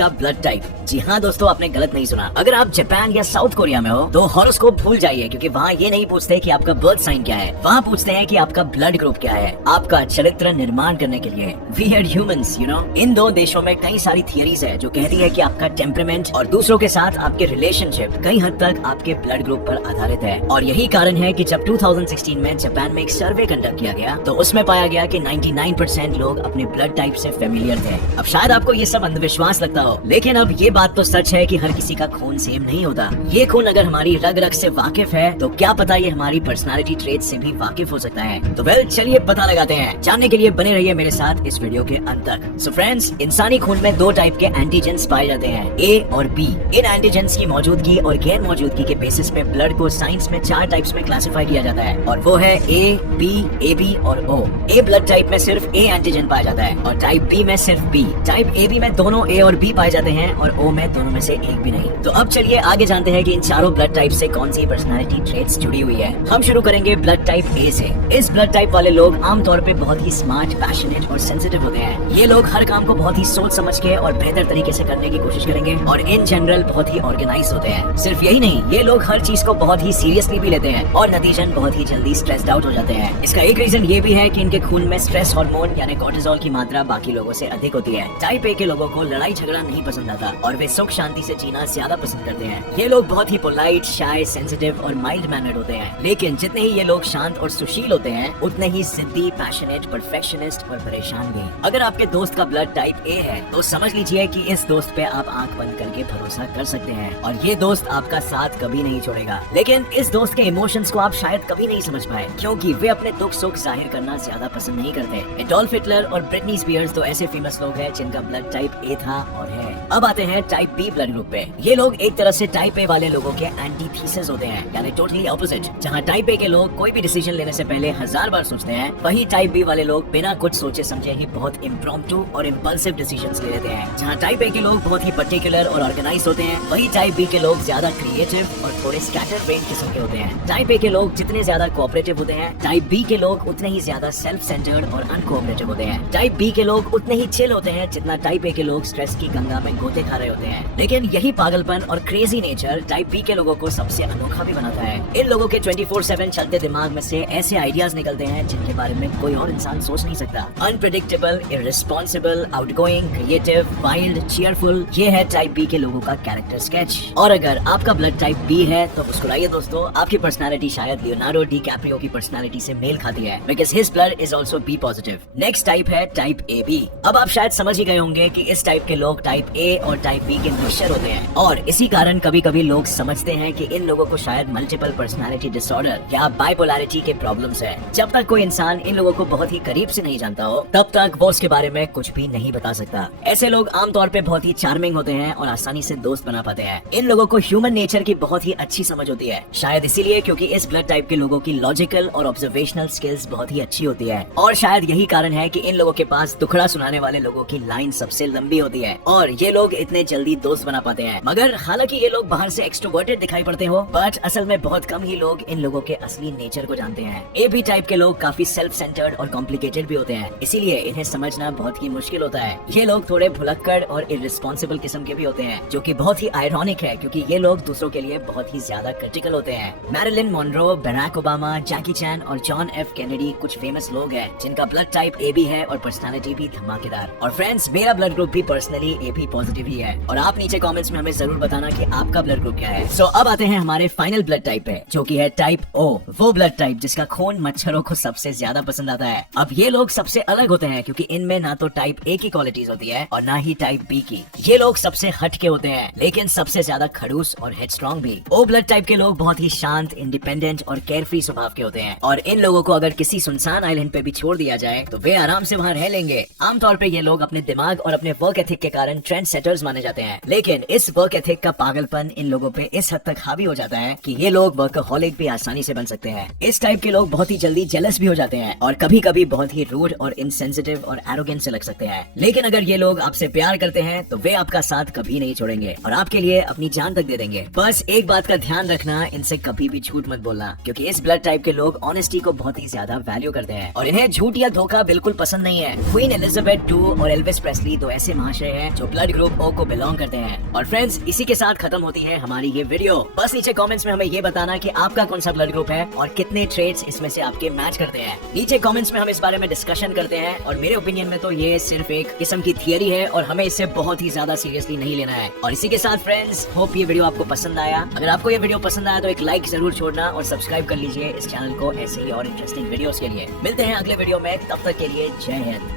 आपका blood type. जी हाँ दोस्तों, आपने गलत नहीं सुना। अगर आप जापान या साउथ कोरिया में हो तो हॉरोस्कोप भूल जाइए, क्योंकि वहाँ ये नहीं पूछते कि आपका बर्थ साइन क्या है, वहाँ पूछते हैं कि आपका ब्लड ग्रुप क्या है। आपका चरित्र निर्माण करने के लिए we are humans, you know. इन दो देशों में कई सारी थियरीज है जो कहती है कि आपका टेम्परामेंट और दूसरों के साथ आपके रिलेशनशिप कई हद तक आपके ब्लड ग्रुप पर आधारित है। और यही कारण है कि जब 2016 में जापान में एक सर्वे कंडक्ट किया गया तो उसमें पाया गया कि 99% लोग अपने ब्लड टाइप से फेमिलियर थे। अब शायद आपको ये सब अंधविश्वास लगता हो, लेकिन अब ये बात तो सच है कि हर किसी का खून सेम नहीं होता। ये खून अगर हमारी रग रग से वाकिफ है तो क्या पता ये हमारी पर्सनालिटी ट्रेट से भी वाकिफ हो सकता है। तो वेल, चलिए पता लगाते हैं। जानने के लिए बने रहिए मेरे साथ इस वीडियो के अंत तक। सो फ्रेंड्स, इंसानी खून में दो टाइप के एंटीजेंस पाए जाते हैं, ए और बी। इन एंटीजेंस की मौजूदगी और गैर मौजूदगी के बेसिस पे ब्लड को साइंस में 4 टाइप्स में क्लासिफाई किया जाता है, और वो है ए, बी, ए बी और ओ। ए ब्लड टाइप में सिर्फ ए एंटीजन पाया जाता है और टाइप बी में सिर्फ बी। टाइप ए बी में दोनों ए और बी पाए जाते हैं और ओ में दोनों में से एक भी नहीं। तो अब चलिए आगे जानते हैं कि इन चारों ब्लड टाइप से कौन सी पर्सनालिटी ट्रेट्स जुड़ी हुई है। हम शुरू करेंगे ब्लड टाइप ए से। इस ब्लड टाइप वाले लोग आमतौर पे बहुत ही स्मार्ट, पैशनेट और सेंसिटिव होते हैं। ये लोग हर काम को बहुत ही सोच समझ के और बेहतर तरीके से करने की कोशिश करेंगे और इन जनरल बहुत ही ऑर्गेनाइज होते हैं। सिर्फ यही नहीं, ये लोग हर चीज को बहुत ही सीरियसली भी लेते हैं और नतीजन बहुत ही जल्दी स्ट्रेस्ड आउट हो जाते हैं। इसका एक रीजन ये भी है कि इनके खून में स्ट्रेस हार्मोन यानी कोर्टिसोल की मात्रा बाकी लोगों से अधिक होती है। टाइप ए के लोगों को लड़ाई झगड़ा नहीं पसंद आता और वे सुख शांति से जीना ज्यादा पसंद करते हैं। ये लोग बहुत ही पोलाइट, शाय, सेंसिटिव और माइल्ड मैनर्ड होते हैं। लेकिन जितने ही ये लोग शांत और सुशील होते हैं, उतने ही जिद्दी, पैशनेट, परफेक्शनिस्ट और परेशान भी। अगर आपके दोस्त का ब्लड टाइप ए है तो समझ लीजिए कि इस दोस्त पे आप आंख बंद करके भरोसा कर सकते हैं और ये दोस्त आपका साथ कभी नहीं छोड़ेगा। लेकिन इस दोस्त के इमोशंस को आप शायद कभी नहीं समझ पाए, क्योंकि वे अपने दुख सुख जाहिर करना ज्यादा पसंद नहीं करते। एडोल्फ हिटलर और ब्रिटनी स्पीयर्स तो ऐसे फेमस लोग हैं जिनका ब्लड टाइप ए था और है। अब आते हैं टाइप बी ब्लड ग्रुप पे। ये लोग एक तरह से टाइप ए वाले लोगों के एंटीथीसिस होते हैं, यानी टोटली ऑपोजिट। जहाँ टाइप ए के लोग कोई भी डिसीजन लेने से पहले 1000 बार सोचते हैं, वही टाइप बी वाले लोग बिना कुछ सोचे समझे ही बहुत इम्प्रॉम्प्टू और इम्पल्सिव डिसीजंस ले लेते हैं। जहाँ टाइप ए के लोग बहुत ही पर्टिकुलर और ऑर्गेनाइज होते हैं, वही टाइप बी के लोग ज्यादा क्रिएटिव और थोड़े स्कैटर ब्रेन किस्म के होते हैं। टाइप ए के लोग जितने ज्यादा कोऑपरेटिव होते हैं, टाइप बी के लोग उतने ही ज्यादा सेल्फ सेंटर्ड और अनकोऑपरेटिव होते हैं। टाइप बी के लोग उतने ही चिल होते हैं जितना टाइप ए के लोग स्ट्रेस की गंगा में गोते खा रहे होते हैं। लेकिन यही पागलपन और क्रेजी नेचर टाइप बी के लोगों को सबसे अनोखा भी बनाता है। इन लोगों के 24/7 चलते दिमाग में से ऐसे आइडियाज निकलते हैं जिनके बारे में कोई और इंसान सोच नहीं सकता। Unpredictable, irresponsible, outgoing, creative, wild, cheerful, ये है टाइप बी के लोगों का कैरेक्टर स्केच। और अगर आपका ब्लड टाइप बी है तो मुस्कुराइए दोस्तों, आपकी पर्सनालिटी शायद लियोनार्डो डी कैप्रियो की पर्सनालिटी से मेल खाती है, because his blood is also be positive. Next type है टाइप ए बी। अब आप शायद समझ ही गए होंगे कि इस टाइप के लोग टाइप ए और टाइप बी के मिक्सचर होते हैं, और इसी कारण कभी कभी लोग समझते हैं कि इन लोगों को शायद मल्टीपल पर्सनालिटी डिसऑर्डर या बाइपोलैरिटी के प्रॉब्लम्स है। जब तक कोई इंसान इन लोगों को बहुत ही करीब से नहीं जानता हो, तब तक वो उसके बारे में कुछ भी नहीं बता सकता। ऐसे लोग आमतौर पे बहुत ही चार्मिंग होते हैं और आसानी से दोस्त बना पाते हैं। इन लोगों को ह्यूमन नेचर की बहुत ही अच्छी समझ होती है, शायद इसीलिए क्योंकि इस ब्लड टाइप के लोगों की लॉजिकल और ऑब्जर्वेशनल स्किल्स बहुत ही अच्छी होती है, और शायद यही कारण है कि इन लोगों के पास दुखड़ा सुनाने वाले लोगों की लाइन सबसे लंबी होती है और ये लोग इतने जल्दी दोस्त बना पाते हैं। मगर हालांकि ये लोग बाहर से एक्सट्रोवर्टेड दिखाई पड़ते हो, बट असल में बहुत कम ही लोग इन लोगों के असली नेचर को जानते हैं। ए बी टाइप के लोग काफी सेल्फ सेंटर्ड और कॉम्प्लिकेटेड भी होते हैं, इसीलिए इन्हें समझना बहुत ही मुश्किल होता है। ये लोग थोड़े भुलक्कड़ और इररिस्पॉन्सिबल किस्म के भी होते हैं, जो कि बहुत ही आयरॉनिक है क्योंकि ये लोग दूसरों के लिए बहुत ही ज्यादा क्रिटिकल होते हैं। मैरिलिन मोनरो, बराक ओबामा, जैकी चैन और जॉन एफ कैनेडी कुछ फेमस लोग हैं जिनका ब्लड टाइप ए बी है और पर्सनालिटी भी धमाकेदार। और फ्रेंड्स, मेरा ब्लड ग्रुप भी पर्सनली ए बी पॉजिटिव ही है, और आप नीचे कमेंट्स में हमें जरूर बताना कि आपका ब्लड ग्रुप क्या है। सो अब आते हैं हमारे फाइनल ब्लड टाइप पे, जो कि है टाइप ओ। वो ब्लड टाइप जिसका खून मच्छरों को सबसे ज्यादा पसंद आता है। अब ये लोग सबसे अलग होते हैं क्योंकि इनमें ना तो टाइप ए की क्वालिटीज होती है और ना ही टाइप बी की। ये लोग सबसे हटके होते हैं, लेकिन सबसे ज्यादा खड़ूस और हेडस्ट्रॉन्ग भी। ओ ब्लड टाइप के लोग बहुत ही शांत, इंडिपेंडेंट और केयरफ्री स्वभाव के होते हैं, और इन लोगों को अगर किसी सुनसान आइलैंड पे भी छोड़ दिया जाए तो वे आराम से वहाँ रह लेंगे। आमतौर पे ये लोग अपने दिमाग और अपने वर्क एथिक के कारण ट्रेंड सेटर्स माने जाते हैं, लेकिन इस वर्क एथिक का पागलपन इन लोगों पे इस हद तक हावी हो जाता है कि ये लोग वर्कहॉलिक भी आसानी से बन सकते हैं। इस टाइप के लोग बहुत ही जल्दी जेलस भी हो जाते हैं और कभी कभी बहुत ही रूड और इनसेंसिटिव और एरोगेंट से लग सकते हैं। लेकिन अगर ये लोग आपसे प्यार करते हैं तो वे आपका साथ कभी नहीं छोड़ेंगे और आपके लिए अपनी जान तक दे देंगे। बस एक बात का ध्यान रखना, इनसे कभी भी झूठ मत बोलना, क्योंकि इस ब्लड टाइप के लोग ऑनेस्टी को बहुत ही ज्यादा वैल्यू करते हैं और इन्हें झूठ या धोखा बिल्कुल पसंद नहीं है। क्वीन एलिजाबेथ II और एल्विस प्रेस्ली दो ऐसे महाशय हैं जो ब्लड ग्रुप ओ को बिलोंग करते हैं। और फ्रेंड्स, इसी के साथ खत्म होती है हमारी ये वीडियो। बस नीचे कमेंट्स में हमें ये बताना कि आपका कौन सा ब्लड ग्रुप है और कितने ट्रेड्स इसमें से आपके मैच करते हैं। नीचे कमेंट्स में हम इस बारे में डिस्कशन करते हैं। और मेरे ओपिनियन में तो ये सिर्फ एक किस्म की थियरी है और हमें इसे बहुत ही ज्यादा सीरियसली नहीं लेना है। और इसी के साथ फ्रेंड्स, होप ये वीडियो आपको पसंद आया। अगर आपको ये वीडियो पसंद आया तो एक लाइक जरूर छोड़ना और सब्सक्राइब कर लीजिए इस चैनल को ऐसे ही और इंटरेस्टिंग वीडियोस के लिए। मिलते हैं अगले वीडियो में, तब तक के लिए जय हिंद।